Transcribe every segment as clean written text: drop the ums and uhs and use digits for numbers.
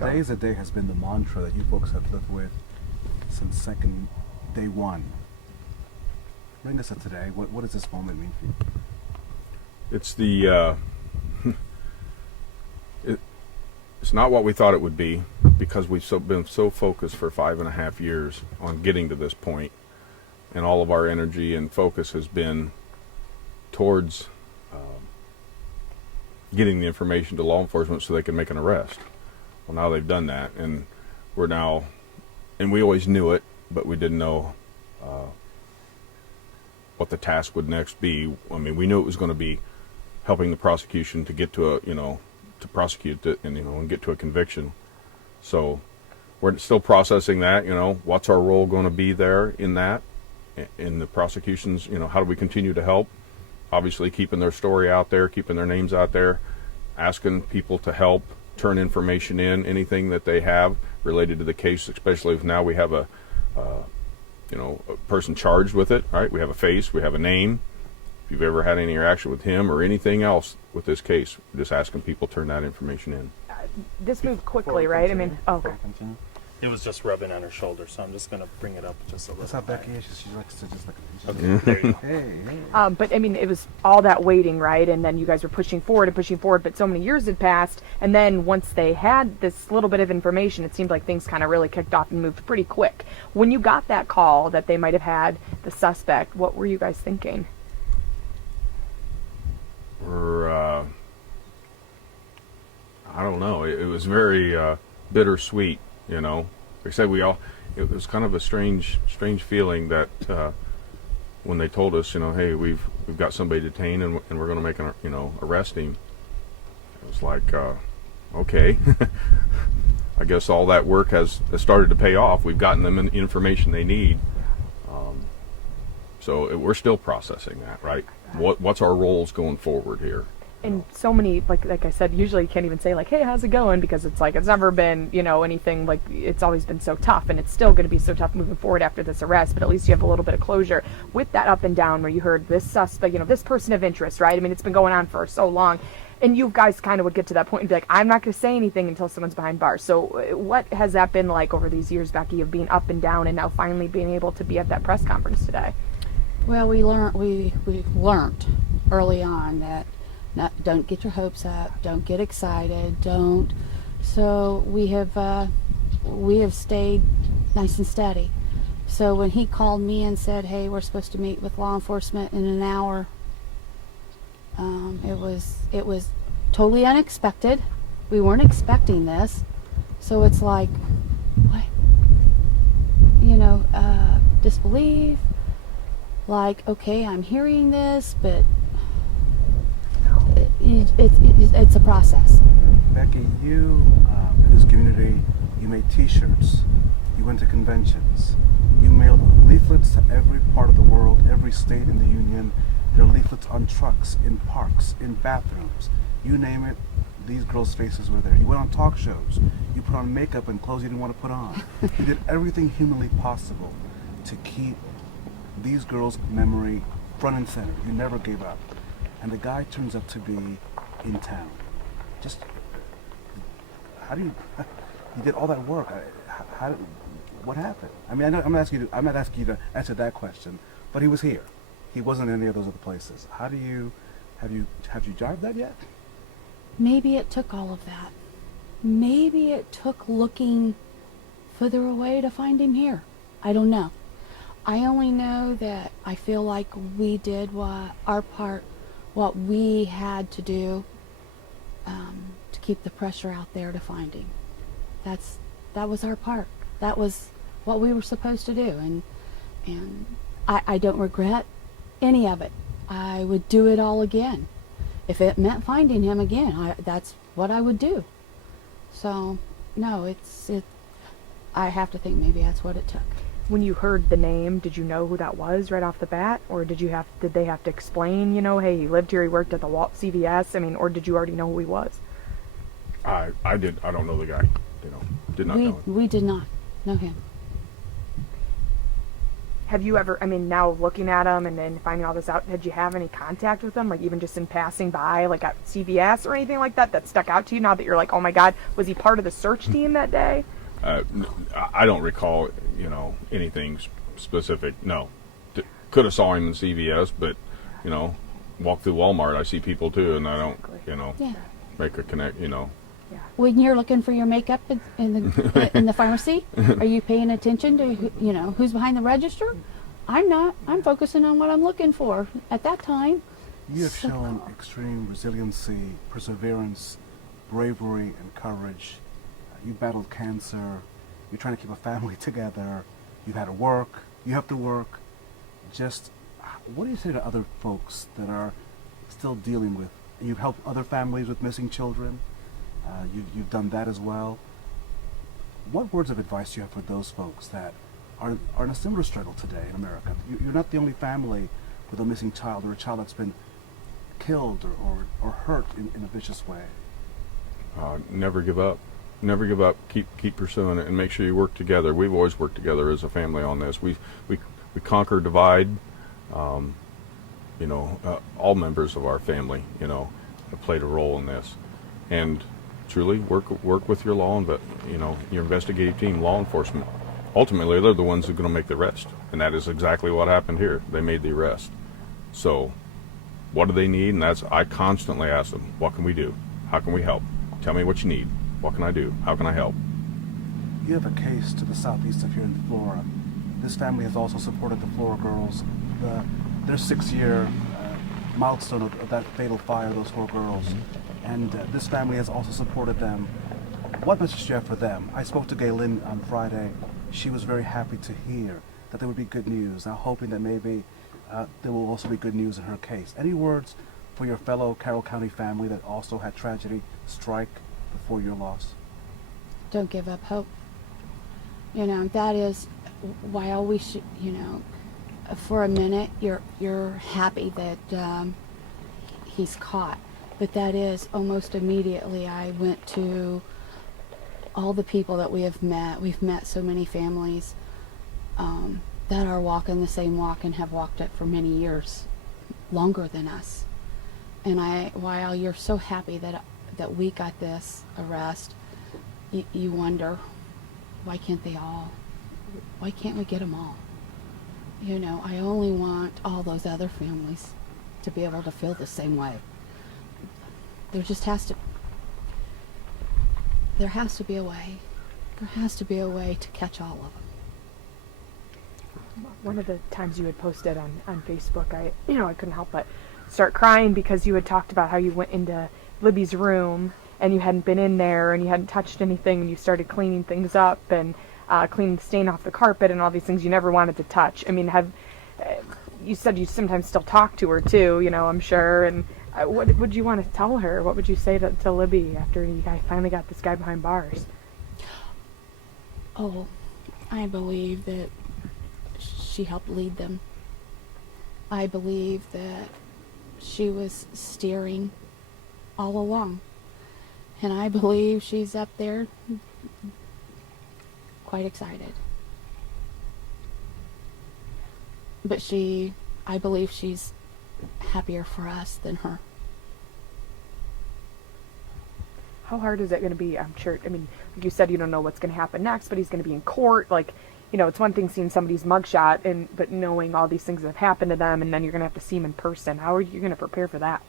Today's a day has been the mantra that you folks have lived with since day one. Bring us to today. What does this moment mean for you? It's it's not what we thought it would be, because we've been so focused for 5.5 years on getting to this point, and all of our energy and focus has been towards getting the information to law enforcement so they can make an arrest. Well, now they've done that, and we always knew it, but we didn't know what the task would next be. I mean, we knew it was going to be helping the prosecution to get to to prosecute it and get to a conviction. So we're still processing that. What's our role going to be there in that, in the prosecutions? How do we continue to help? Obviously, keeping their story out there, keeping their names out there, asking people to help turn information in, anything that they have related to the case, especially if now we have a person charged with it, right? We have a face, we have a name. If you've ever had any interaction with him or anything else with this case, we're just asking people to turn that information in. This moved quickly, right? Okay. It was just rubbing on her shoulder, so I'm just going to bring it up just a little. That's how Becky is. She likes to just like. Okay, there you go. Hey. But it was all that waiting, right? And then you guys were pushing forward, but so many years had passed, and then once they had this little bit of information, it seemed like things kind of really kicked off and moved pretty quick. When you got that call that they might have had the suspect, what were you guys thinking? I don't know. It was very bittersweet, Like I said, it was kind of a strange feeling that when they told us, hey, we've got somebody detained and we're going to make arrest him. It was like, okay. I guess all that work has started to pay off. We've gotten them the information they need. So we're still processing that, right? What's our roles going forward here? And so many, like I said, usually you can't even say hey, how's it going? Because it's like, it's never been, anything, like it's always been so tough, and it's still going to be so tough moving forward after this arrest, but at least you have a little bit of closure. With that up and down where you heard this suspect, this person of interest, right? It's been going on for so long, and you guys kind of would get to that point and be like, I'm not going to say anything until someone's behind bars. So what has that been like over these years, Becky, of being up and down and now finally being able to be at that press conference today? Well, we learned early on that don't get your hopes up, don't get excited, don't. So we have stayed nice and steady. So when he called me and said, hey, we're supposed to meet with law enforcement in an hour, it was totally unexpected. We weren't expecting this. So it's like, what? Disbelief. Like, okay, I'm hearing this, but it's a process. Becky, you in this community, you made T-shirts, you went to conventions, you mailed leaflets to every part of the world, every state in the union. There are leaflets on trucks, in parks, in bathrooms. You name it, these girls' faces were there. You went on talk shows. You put on makeup and clothes you didn't want to put on. You did everything humanly possible to keep these girls' memory front and center. You never gave up. And the guy turns up to be in town. Just, how do you did all that work. What happened? I'm not asking you to answer that question, but he was here. He wasn't in any of those other places. Have you jived that yet? Maybe it took all of that. Maybe it took looking further away to find him here. I don't know. I only know that I feel like we did our part, what we had to do to keep the pressure out there to find him. That was our part. That was what we were supposed to do, and I don't regret any of it. I would do it all again. If it meant finding him again, that's what I would do. So, no, I have to think maybe that's what it took. When you heard the name, did you know who that was right off the bat? Or did they have to explain, hey, he lived here, he worked at the CVS, or did you already know who he was? I did. I don't know the guy. Did not know him. We did not know him. have you ever, I mean, now looking at them and then finding all this out, did you have any contact with them, like even just in passing by, like at CVS or anything like that, that stuck out to you now that you're like, oh my God, was he part of the search team that day? I don't recall, you know, anything specific. No, could have saw him in CVS, but you know, walk through Walmart, I see people too, and I don't, you know, Yeah. make a connect. You know, When you're looking for your makeup in the pharmacy, are you paying attention to you know who's behind the register? I'm not. I'm focusing on what I'm looking for at that time. You have shown extreme resiliency, perseverance, bravery, and courage. You battled cancer. You're trying to keep a family together. You've had to work. You have to work. Just, what do you say to other folks that are still dealing with? You've helped other families with missing children. You've done that as well. What words of advice do you have for those folks that are in a similar struggle today in America? You're not the only family with a missing child or a child that's been killed or hurt in a vicious way. never give up. Never give up. Keep pursuing it, and make sure you work together. We've always worked together as a family on this. We conquer, divide. All members of our family, have played a role in this, and truly work with your your investigative team, law enforcement. Ultimately, they're the ones who are going to make the arrest, and that is exactly what happened here. They made the arrest. So, what do they need? And I constantly ask them, what can we do? How can we help? Tell me what you need. What can I do? How can I help? You have a case to the southeast of here in Florida. This family has also supported the Flora girls. Their 6-year milestone of that fatal fire, those 4 girls. And this family has also supported them. What message do you have for them? I spoke to Gaylin on Friday. She was very happy to hear that there would be good news. Now hoping that maybe there will also be good news in her case. Any words for your fellow Carroll County family that also had tragedy strike before your loss? Don't give up hope. That is why always, for a minute you're happy that he's caught. But that is almost immediately I went to all the people that we have met. We've met so many families that are walking the same walk and have walked it for many years, longer than us. And while you're so happy that we got this arrest, you wonder, why can't they all? Why can't we get them all? I only want all those other families to be able to feel the same way. There has to be a way. There has to be a way to catch all of them. One of the times you had posted on Facebook, I couldn't help but start crying because you had talked about how you went into Libby's room and you hadn't been in there and you hadn't touched anything, and you started cleaning things up and cleaning the stain off the carpet and all these things you never wanted to touch. I mean, you said you sometimes still talk to her too, I'm sure, and what would you want to tell her? What would you say to Libby after you guys finally got this guy behind bars? Oh, I believe that she helped lead them. I believe that she was steering all along. And I believe she's up there quite excited. But I believe she's happier for us than her. How hard is it going to be? I'm sure, like you said, you don't know what's going to happen next, but he's going to be in court. Like, it's one thing seeing somebody's mugshot, but knowing all these things that have happened to them, and then you're going to have to see him in person. How are you going to prepare for that?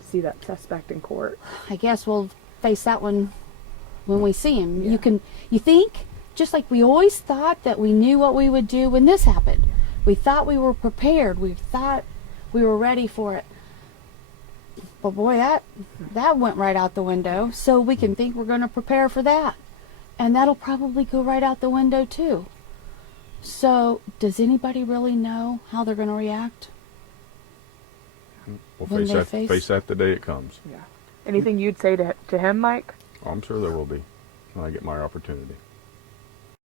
To see that suspect in court? I guess we'll face that one when we see him. Yeah. You think, just like we always thought that we knew what we would do when this happened. We thought we were prepared. We thought we were ready for it. But boy, that went right out the window. So we can think we're going to prepare for that. And that'll probably go right out the window too. So does anybody really know how they're going to react? We'll face that the day it comes. Yeah. Anything you'd say to him, Mike? I'm sure there will be when I get my opportunity.